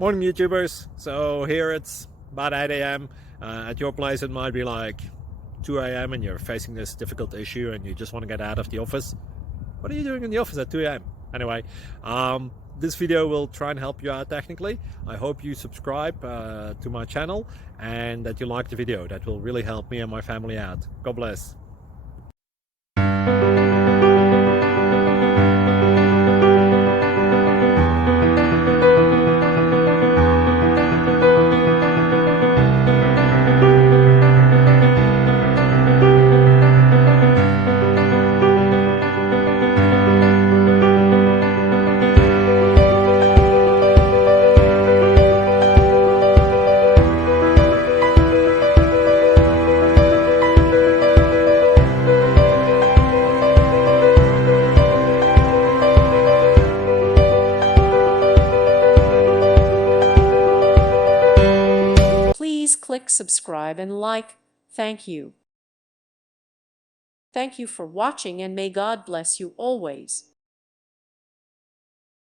Morning, YouTubers. So here it's about 8 a.m. At your place, it might be like 2 a.m. and you're facing this difficult issue and you just want to get out of the office. What are you doing in the office at 2 a.m.? Anyway, this video will try and help you out technically. I hope you subscribe to my channel and that you like the video. That will really help me and my family out. God bless. Please click subscribe and like. Thank you. Thank you for watching and may God bless you always.